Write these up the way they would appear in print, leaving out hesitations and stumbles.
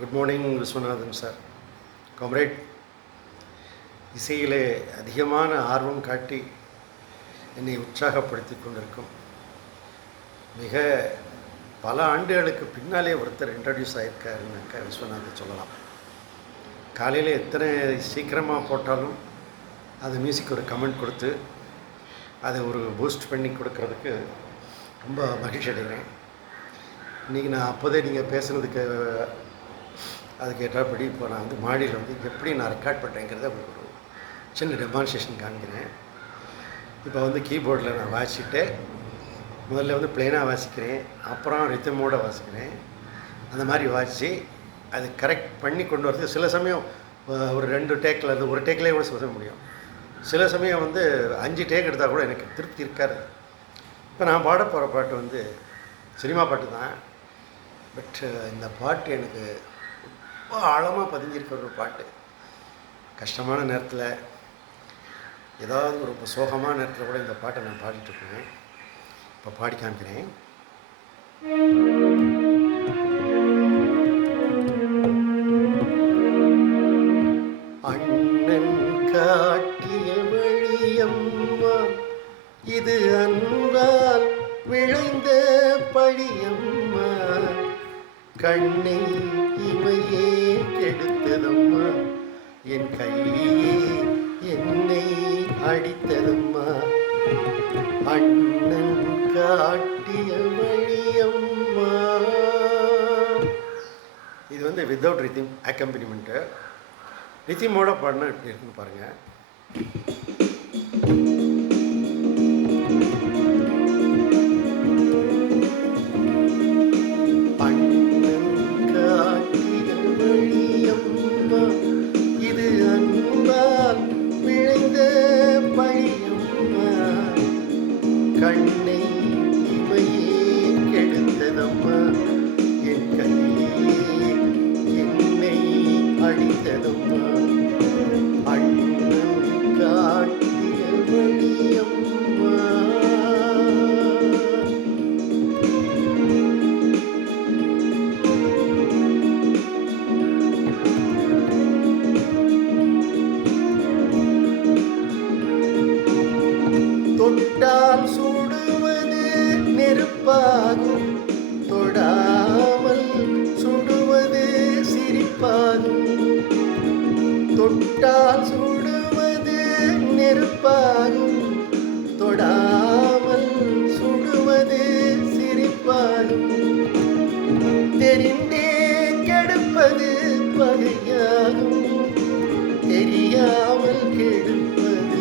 Good morning Viswanathan sir. Comrade, இசையிலே அதிகமான ஆர்வம் காட்டி என்னை உற்சாகப்படுத்தி கொண்டிருக்கும் மிக பல ஆண்டுகளுக்கு பின்னாலே ஒருத்தர் இன்ட்ரடியூஸ் ஆகியிருக்காருன்னாக்கா விஸ்வநாதன் சொல்லலாம். காலையில் எத்தனை சீக்கிரமாக போட்டாலும் அது மியூசிக் ஒரு கமெண்ட் கொடுத்து அதை ஒரு பூஸ்ட் பண்ணி கொடுக்கறதுக்கு ரொம்ப மகிழ்ச்சி அடைகிறேன். இன்றைக்கி நான் அப்போதே நீங்கள் பேசுகிறதுக்கு அதுக்கு ஏற்றபடி இப்போ நான் மாடியில் எப்படி நான் ரெக்கார்ட் பண்ணுறேங்கிறத உங்களுக்கு ஒரு சின்ன டெமான்ஸ்ட்ரேஷன் காண்கிறேன். இப்போ கீபோர்டில் நான் வாசிச்சுட்டு முதல்ல பிளெயினாக வாசிக்கிறேன், அப்புறம் ரித்தமோடு வாசிக்கிறேன். அந்த மாதிரி வாசித்து அது கரெக்ட் பண்ணி கொண்டு வரது சில சமயம் ஒரு 2 டேக்கில் அது ஒரு டேக்கிலே கூட சொல்ல முடியும். சில சமயம் 5 டேக் எடுத்தால் கூட எனக்கு திருப்தி இருக்காது. இப்போ நான் பாட போகிற பாட்டு சினிமா பாட்டு தான். பட் இந்த பாட்டு எனக்கு ரொம்ப ஆழமாக பதிஞ்சிருக்கிற ஒரு பாட்டு. கஷ்டமான நேரத்தில், ஏதாவது ஒரு சோகமான நேரத்தில் கூட இந்த பாட்டை நான் பாடிட்டுருக்கேன். இப்போ பாடி காமிக்கிறேன். அண்ணன் காட்டிய வழியம்மா, இது அன்பால் விளைந்த பழியம்மா, கண்ணை இமையே கெடுத்ததம்மா, என் கையே என்னை அடித்ததம்மா, அண்ணன் காட்டிய வழியம்மா. இது வித்தவுட் ரித்திம் அக்கம்பனிமெண்ட்டு. ரித்திமோட பாடினா எப்படி இருக்குன்னு பாருங்கள். கண்ணை இமையே கெடுத்ததம்மா, என் கையே என்னை அடித்ததம்மா, அண்ணன் காட்டிய வழியம்மா. தொட்டால் சுடுவது நெருப்பாகும், தொடாமல் சுடுவது சிரிப்பாகும். தொட்டால் சுடுவது நெருப்பாகும், தொடாமல் சுடுவது சிரிப்பாகும். தெரிந்தே கெடுப்பது பகையாகும், தெரியாமல் கெடுப்பது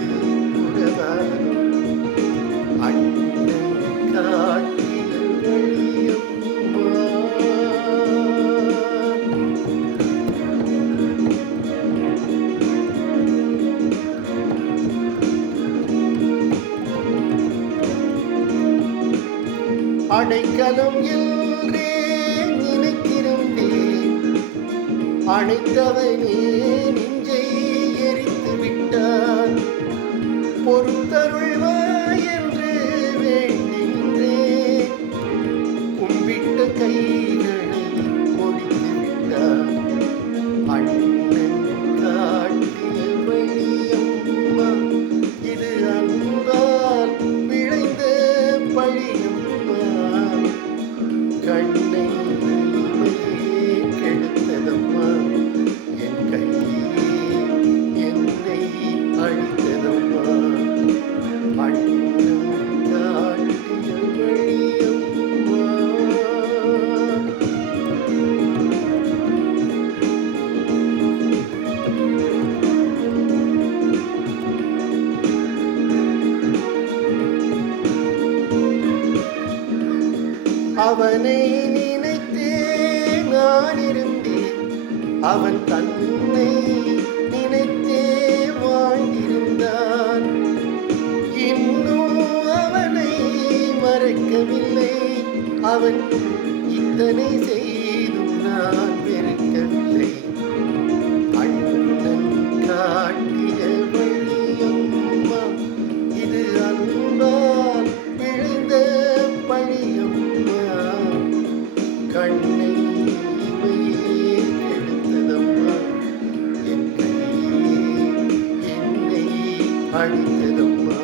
உறவாகும். அண்ணன் காட்டிய வழியம்மா. அடைக்கலம் என்றே நினைத்திருந்தேன், அணைத்தவனே நெஞ்சை எரித்து விட்டான். பொறுத்தருள்வாய் என்று வேண்டினேன், கும்பிட்ட கைகளை முடித்து விட்டான். அண்ணன் காட்டிய வழியம்மா, இது அன்பால் விளைந்த பழியம்மா, கண்ணை இமையே கெடுத்ததம்மா, என் கையே என்னை அழித்ததம்மா, அண்ணன் காட்டிய வழியம்மா. அவனை நினைத்தே நான் இருந்தேன், அவன் தன்னை நினைத்தே வாழ்ந்திருந்தான். இன்னும் அவனை மறக்கவில்லை, அவன் இத்தனை செய்தும் நான் வெறுக்கவில்லை. அண்ணன் காட்டிய வழியம்மா, இது அன்பால் விழுந்த பழியம்மா, கண்ணை இமையே அடித்ததம்மா